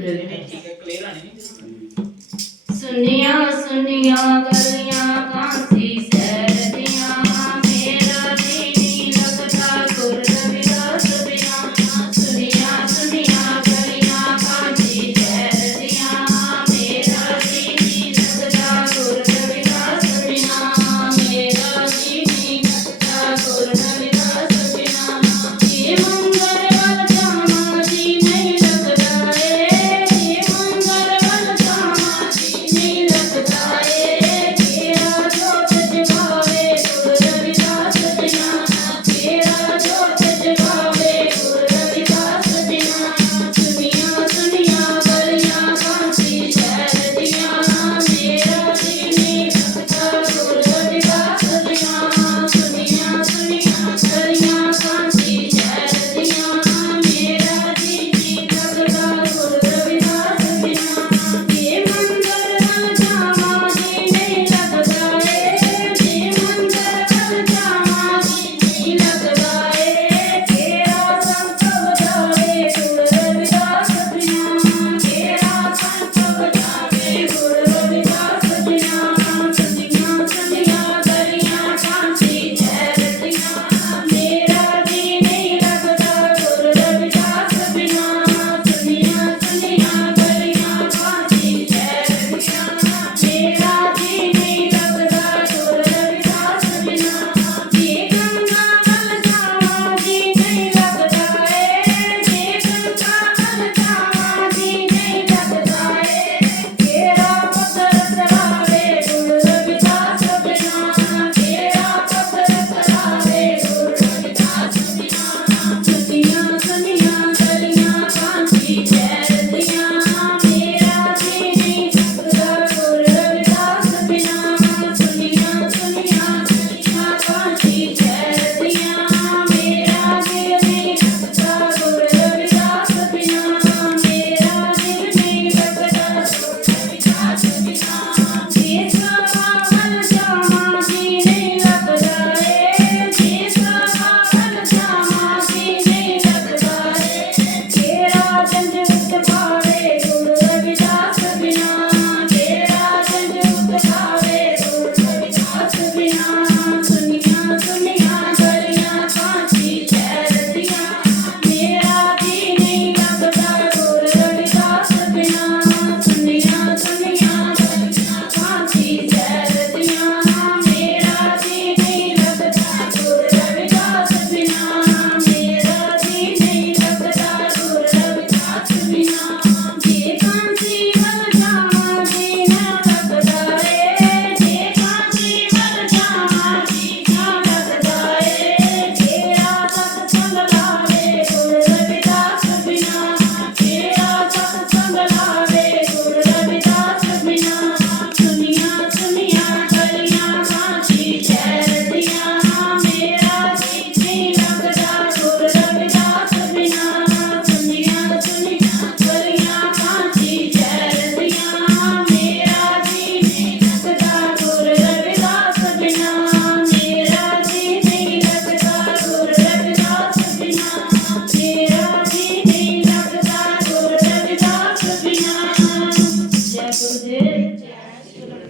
ਮੇਰੀ ਨਹੀਂ ਠੀਕ